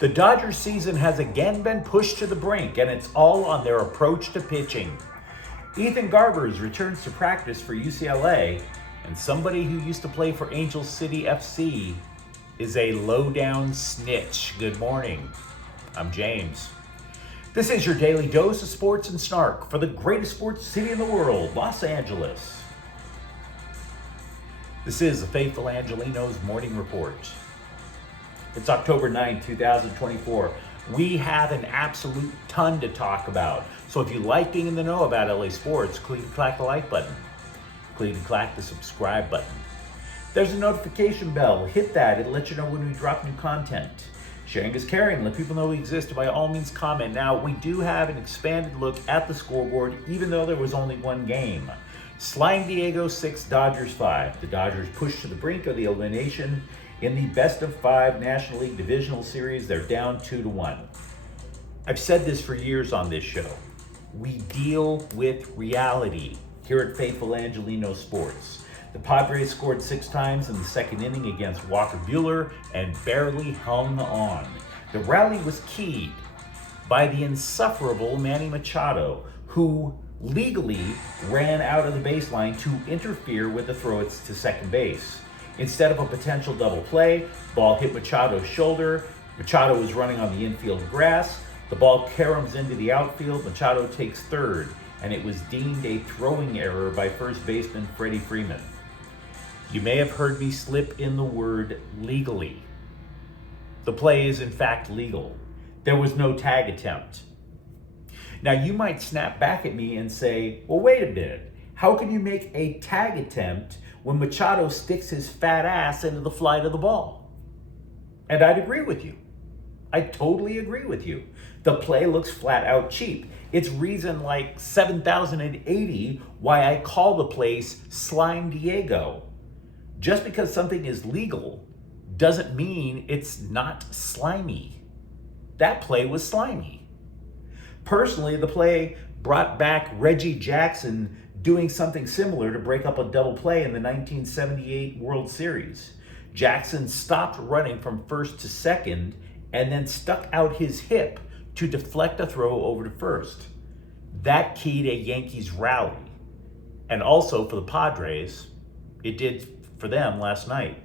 The Dodgers season has again been pushed to the brink, and it's all on their approach to pitching. Ethan Garbers returns to practice for UCLA, and somebody who used to play for Ange City FC is a low-down snitch. Good morning. I'm James. This is your daily dose of sports and snark for the greatest sports city in the world, Los Angeles. This is the Faithful Angelenos Morning Report. It's October 9th, 2024. We have an absolute ton to talk about. So if you like being in the know about LA sports, click and clack the like button. Click and clack the subscribe button. There's a notification bell. Hit that. It'll let you know when we drop new content. Sharing is caring. Let people know we exist. By all means, comment. Now, we do have an expanded look at the scoreboard, even though there was only one game. Slime Diego 6, Dodgers 5. The Dodgers push to the brink of the elimination. In the best of 5 National League Divisional Series, they're down 2-1. I've said this for years on this show. We deal with reality here at Faithful Angelenos Sports. The Padres scored 6 times in the second inning against Walker Buehler and barely hung on. The rally was keyed by the insufferable Manny Machado, who legally ran out of the baseline to interfere with the throw to second base. Instead of a potential double play, ball hit Machado's shoulder. Machado was running on the infield grass. The ball caroms into the outfield. Machado takes third, and it was deemed a throwing error by first baseman Freddie Freeman. You may have heard me slip in the word legally. The play is in fact legal. There was no tag attempt. Now you might snap back at me and say, well, wait a minute. How can you make a tag attempt when Machado sticks his fat ass into the flight of the ball? And I'd agree with you. I totally agree with you. The play looks flat out cheap. It's reason like 7,080 why I call the place Slime Diego. Just because something is legal doesn't mean it's not slimy. That play was slimy. Personally, the play brought back Reggie Jackson doing something similar to break up a double play in the 1978 World Series. Jackson stopped running from first to second and then stuck out his hip to deflect a throw over to first. That keyed a Yankees rally. And also for the Padres, it did for them last night.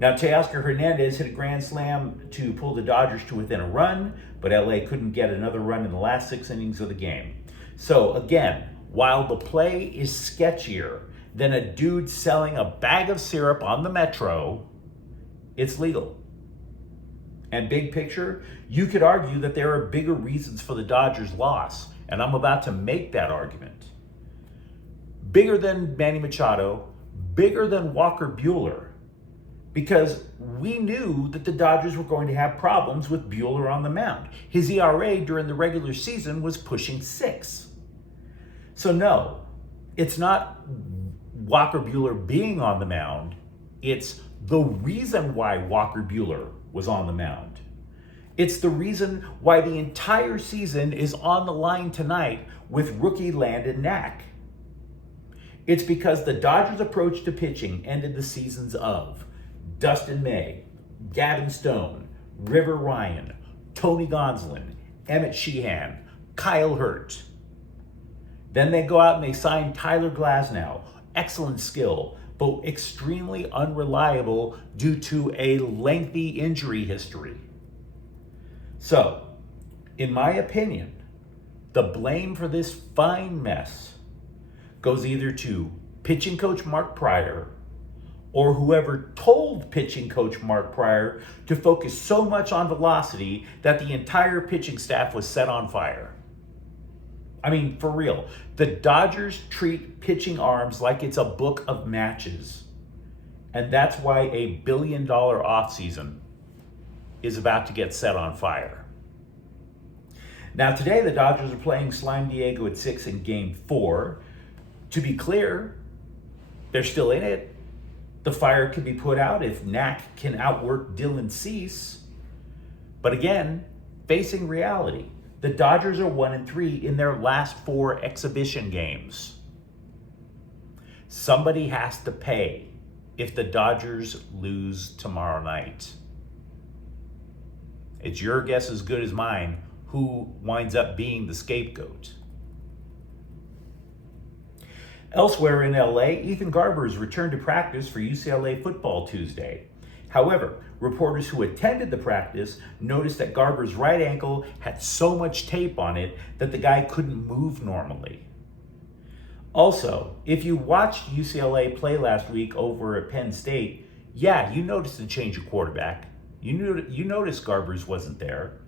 Now, Teoscar Hernandez hit a grand slam to pull the Dodgers to within a run, but LA couldn't get another run in the last 6 innings of the game. So again, while the play is sketchier than a dude selling a bag of syrup on the metro, it's legal. And big picture, you could argue that there are bigger reasons for the Dodgers' loss, and I'm about to make that argument. Bigger than Manny Machado, bigger than Walker Buehler, because we knew that the Dodgers were going to have problems with Buehler on the mound. His ERA during the regular season was pushing 6. So no, it's not Walker Buehler being on the mound. It's the reason why Walker Buehler was on the mound. It's the reason why the entire season is on the line tonight with rookie Landon Knack. It's because the Dodgers' approach to pitching ended the seasons of Dustin May, Gavin Stone, River Ryan, Tony Gonsolin, Emmett Sheehan, Kyle Hurt. Then they go out and they sign Tyler Glasnow. Excellent skill, but extremely unreliable due to a lengthy injury history. So, in my opinion, the blame for this fine mess goes either to pitching coach Mark Prior or whoever told pitching coach Mark Prior to focus so much on velocity that the entire pitching staff was set on fire. I mean, for real, the Dodgers treat pitching arms like it's a book of matches. And that's why a $1 billion offseason is about to get set on fire. Now, today the Dodgers are playing Slime Diego at 6 in Game 4. To be clear, they're still in it. The fire can be put out if Knack can outwork Dylan Cease. But again, facing reality, the Dodgers are 1-3 in their last 4 exhibition games. Somebody has to pay if the Dodgers lose tomorrow night. It's your guess as good as mine who winds up being the scapegoat. Elsewhere in LA, Ethan Garbers returned to practice for UCLA football Tuesday. However, reporters who attended the practice noticed that Garbers' right ankle had so much tape on it that the guy couldn't move normally. Also, if you watched UCLA play last week over at Penn State, yeah, you noticed a change of quarterback. You noticed Garbers wasn't there.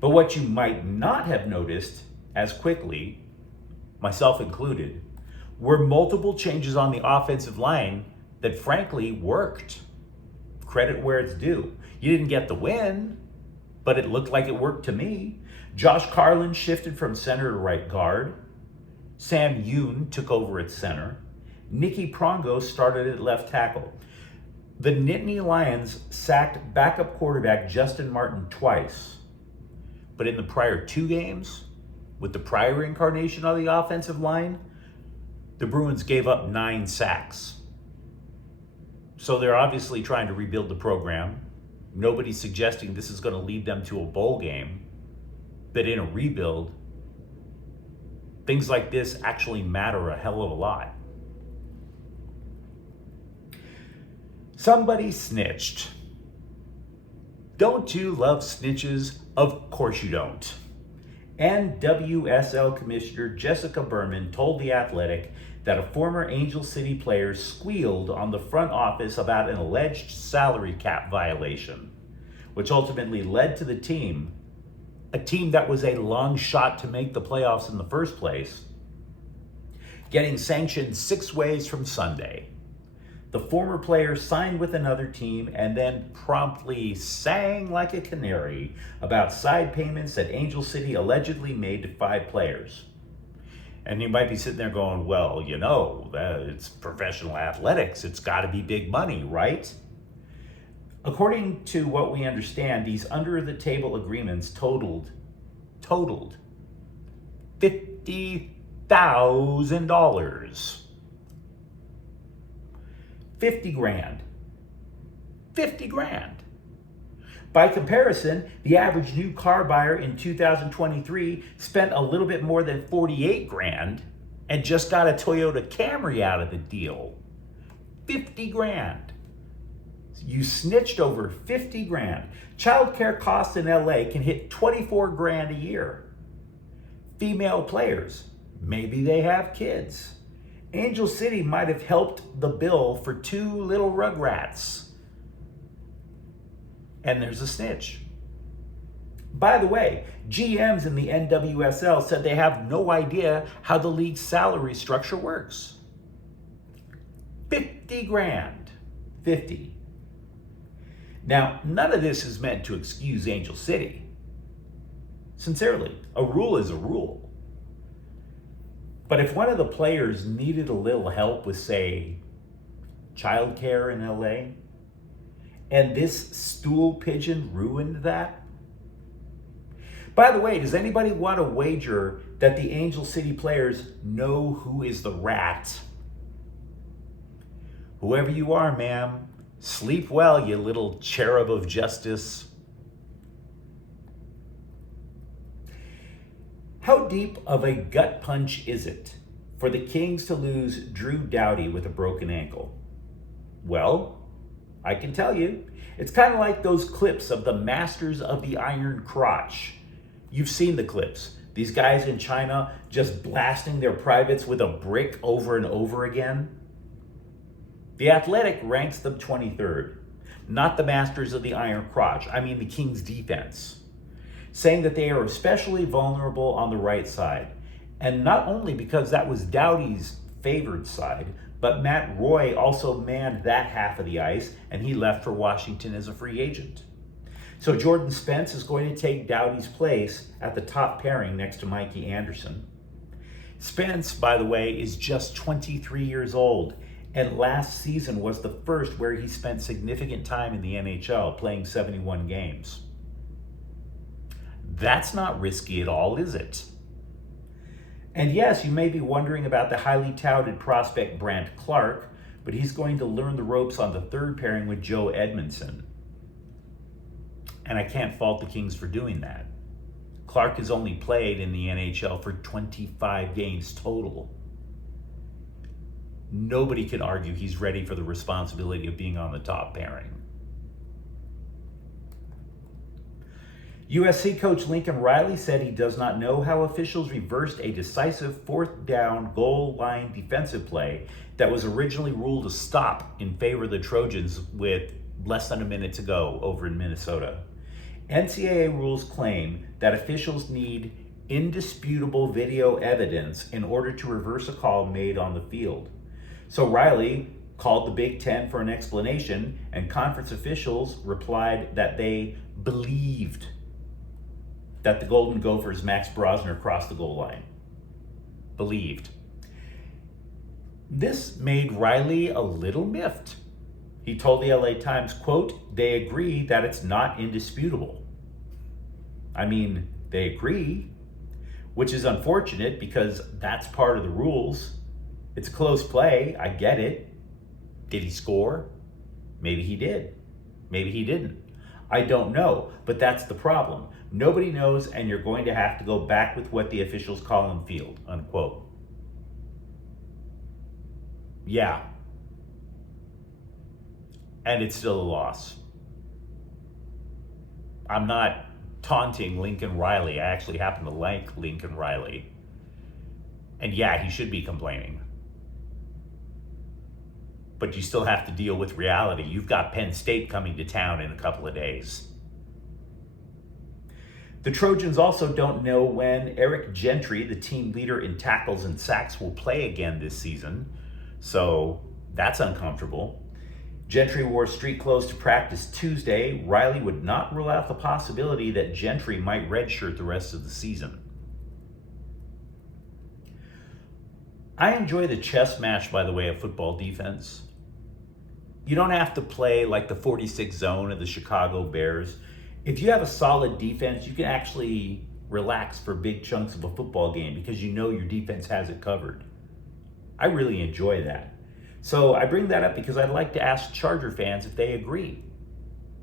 But what you might not have noticed as quickly, myself included, were multiple changes on the offensive line that frankly worked. Credit where it's due. You didn't get the win, but it looked like it worked to me. Josh Carlin shifted from center to right guard. Sam Yoon took over at center. Nicky Prongo started at left tackle. The Nittany Lions sacked backup quarterback Justin Martin twice. But in the prior 2 games, with the prior incarnation of the offensive line, the Bruins gave up 9 sacks. So they're obviously trying to rebuild the program. Nobody's suggesting this is going to lead them to a bowl game. But in a rebuild, things like this actually matter a hell of a lot. Somebody snitched. Don't you love snitches? Of course you don't. NWSL Commissioner Jessica Berman told The Athletic that a former Angel City player squealed on the front office about an alleged salary cap violation, which ultimately led to the team, a team that was a long shot to make the playoffs in the first place, getting sanctioned 6 ways from Sunday. The former player signed with another team and then promptly sang like a canary about side payments that Angel City allegedly made to 5 players. And you might be sitting there going, well, you know, it's professional athletics. It's got to be big money, right? According to what we understand, these under-the-table agreements totaled $50,000. 50 grand. 50 grand. By comparison, the average new car buyer in 2023 spent a little bit more than 48 grand and just got a Toyota Camry out of the deal. 50 grand. You snitched over 50 grand. Childcare costs in LA can hit 24 grand a year. Female players, maybe they have kids. Angel City might have helped the bill for 2 little rugrats. And there's a snitch. By the way, GMs in the NWSL said they have no idea how the league's salary structure works. 50 grand. 50. Now, none of this is meant to excuse Angel City. Sincerely, a rule is a rule. But if one of the players needed a little help with, say, childcare in LA, and this stool pigeon ruined that? By the way, does anybody want to wager that the Angel City players know who is the rat? Whoever you are, ma'am, sleep well, you little cherub of justice. How deep of a gut punch is it for the Kings to lose Drew Doughty with a broken ankle? Well, I can tell you, it's kind of like those clips of the Masters of the Iron Crotch. You've seen the clips. These guys in China just blasting their privates with a brick over and over again. The Athletic ranks them 23rd, not the Masters of the Iron Crotch. I mean the Kings defense, saying that they are especially vulnerable on the right side. And not only because that was Doughty's favored side, but Matt Roy also manned that half of the ice, and he left for Washington as a free agent. So Jordan Spence is going to take Doughty's place at the top pairing next to Mikey Anderson. Spence, by the way, is just 23 years old, and last season was the first where he spent significant time in the NHL, playing 71 games. That's not risky at all, is it? And yes, you may be wondering about the highly touted prospect Brant Clark, but he's going to learn the ropes on the third pairing with Joe Edmondson. And I can't fault the Kings for doing that. Clark has only played in the NHL for 25 games total. Nobody can argue he's ready for the responsibility of being on the top pairing. USC coach Lincoln Riley said he does not know how officials reversed a decisive fourth down goal line defensive play that was originally ruled a stop in favor of the Trojans with less than a minute to go over in Minnesota. NCAA rules claim that officials need indisputable video evidence in order to reverse a call made on the field. So Riley called the Big Ten for an explanation, and conference officials replied that they believed that the Golden Gophers' Max Brosner crossed the goal line. Believed. This made Riley a little miffed. He told the LA Times, quote, "They agree that it's not indisputable." I mean, they agree, which is unfortunate because that's part of the rules. It's a close play. I get it. Did he score? Maybe he did. Maybe he didn't. I don't know, but that's the problem. Nobody knows, and you're going to have to go back with what the officials call on field, unquote. Yeah. And it's still a loss. I'm not taunting Lincoln Riley. I actually happen to like Lincoln Riley. And yeah, he should be complaining. But you still have to deal with reality. You've got Penn State coming to town in a couple of days. The Trojans also don't know when Eric Gentry, the team leader in tackles and sacks, will play again this season. So that's uncomfortable. Gentry wore street clothes to practice Tuesday. Riley would not rule out the possibility that Gentry might redshirt the rest of the season. I enjoy the chess match, by the way, of football defense. You don't have to play like the 46 zone of the Chicago Bears. If you have a solid defense, you can actually relax for big chunks of a football game because you know your defense has it covered. I really enjoy that. So I bring that up because I'd like to ask Charger fans if they agree.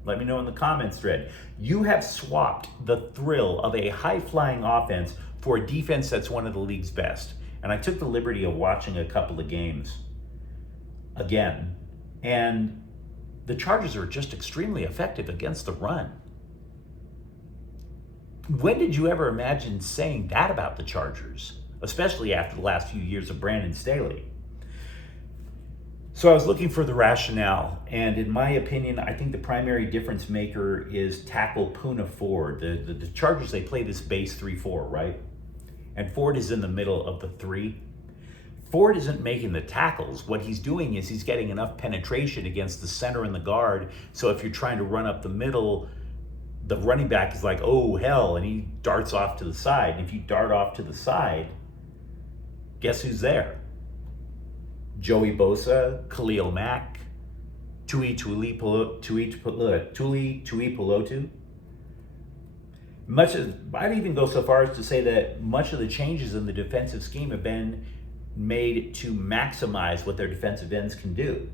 Let me know in the comments thread. You have swapped the thrill of a high-flying offense for a defense that's one of the league's best. And I took the liberty of watching a couple of games again. And the Chargers are just extremely effective against the run. When did you ever imagine saying that about the Chargers, especially after the last few years of Brandon Staley? So I was looking for the rationale, and in my opinion, I think the primary difference maker is tackle Poona Ford. The Chargers, they play this base 3-4, right? And Ford is in the middle of the three. Ford isn't making the tackles. What he's doing is he's getting enough penetration against the center and the guard, so if you're trying to run up the middle, the running back is like, oh, hell, and he darts off to the side. And if you dart off to the side, guess who's there? Joey Bosa, Khalil Mack, Tuli Tuipulotu. I'd even go so far as to say that much of the changes in the defensive scheme have been made to maximize what their defensive ends can do.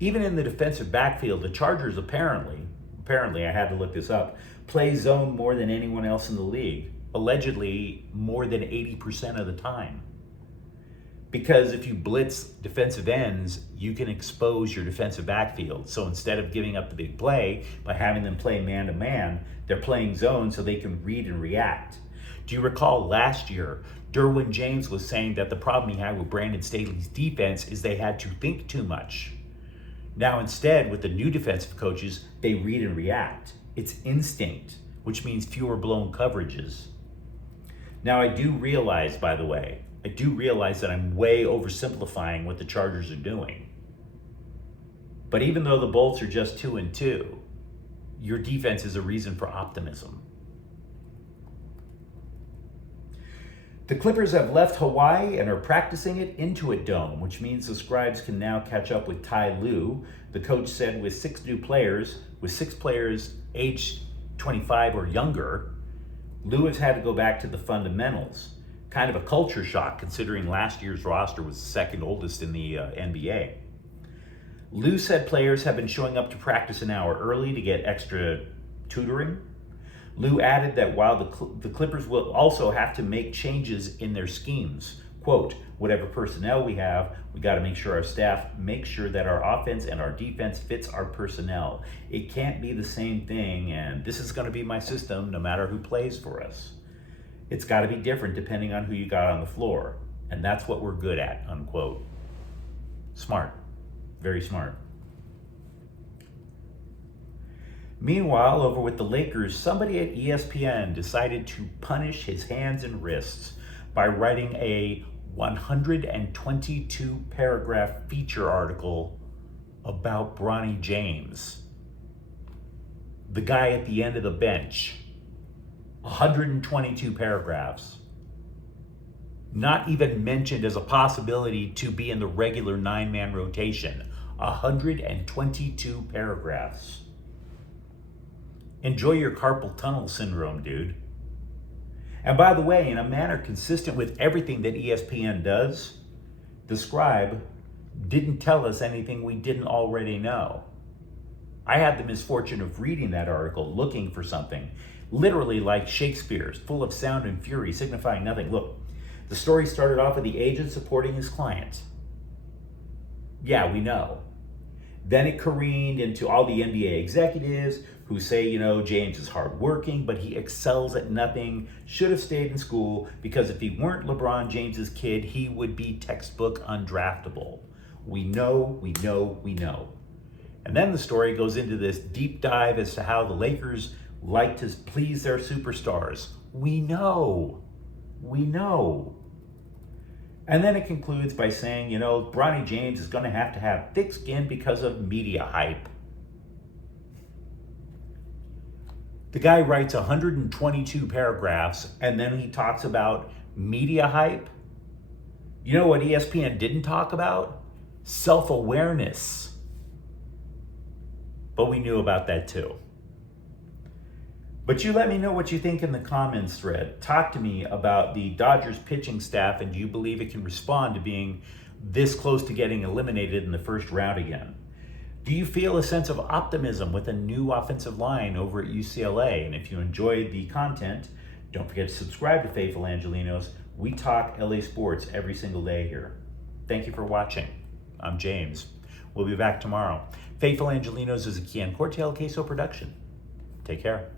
Even in the defensive backfield, the Chargers apparently, I had to look this up, play zone more than anyone else in the league, allegedly more than 80% of the time. Because if you blitz defensive ends, you can expose your defensive backfield. So instead of giving up the big play by having them play man-to-man, they're playing zone so they can read and react. Do you recall last year, Derwin James was saying that the problem he had with Brandon Staley's defense is they had to think too much. Now instead, with the new defensive coaches, they read and react. It's instinct, which means fewer blown coverages. Now I do realize, by the way, that I'm way oversimplifying what the Chargers are doing. But even though the Bolts are just 2-2, your defense is a reason for optimism. The Clippers have left Hawaii and are practicing at Intuit Dome, which means the Scribes can now catch up with Ty Lue. The coach said with 6 players aged 25 or younger, Lue has had to go back to the fundamentals. Kind of a culture shock considering last year's roster was the second oldest in the NBA. Lue said players have been showing up to practice an hour early to get extra tutoring. Lou added that while the Clippers will also have to make changes in their schemes, quote, whatever personnel we have, we got to make sure our staff makes sure that our offense and our defense fits our personnel. It can't be the same thing, and this is going to be my system no matter who plays for us. It's got to be different depending on who you got on the floor, and that's what we're good at, unquote. Smart. Very smart. Meanwhile, over with the Lakers, somebody at ESPN decided to punish his hands and wrists by writing a 122 paragraph feature article about Bronny James, the guy at the end of the bench. 122 paragraphs. Not even mentioned as a possibility to be in the regular 9-man rotation. 122 paragraphs. Enjoy your carpal tunnel syndrome, dude. And by the way, in a manner consistent with everything that ESPN does, the scribe didn't tell us anything we didn't already know. I had the misfortune of reading that article, looking for something, literally like Shakespeare's, full of sound and fury, signifying nothing. Look, the story started off with the agent supporting his client. Yeah, we know. Then it careened into all the NBA executives who say, James is hardworking, but he excels at nothing, should have stayed in school, because if he weren't LeBron James's kid, he would be textbook undraftable. We know. And then the story goes into this deep dive as to how the Lakers like to please their superstars. We know. And then it concludes by saying, Bronny James is going to have thick skin because of media hype. The guy writes 122 paragraphs, and then he talks about media hype. You know what ESPN didn't talk about? Self-awareness. But we knew about that too. But you let me know what you think in the comments thread. Talk to me about the Dodgers pitching staff, and do you believe it can respond to being this close to getting eliminated in the first round again? Do you feel a sense of optimism with a new offensive line over at UCLA? And if you enjoyed the content, don't forget to subscribe to Faithful Angelenos. We talk LA sports every single day here. Thank you for watching. I'm James. We'll be back tomorrow. Faithful Angelenos is a Kian Cortell Queso production. Take care.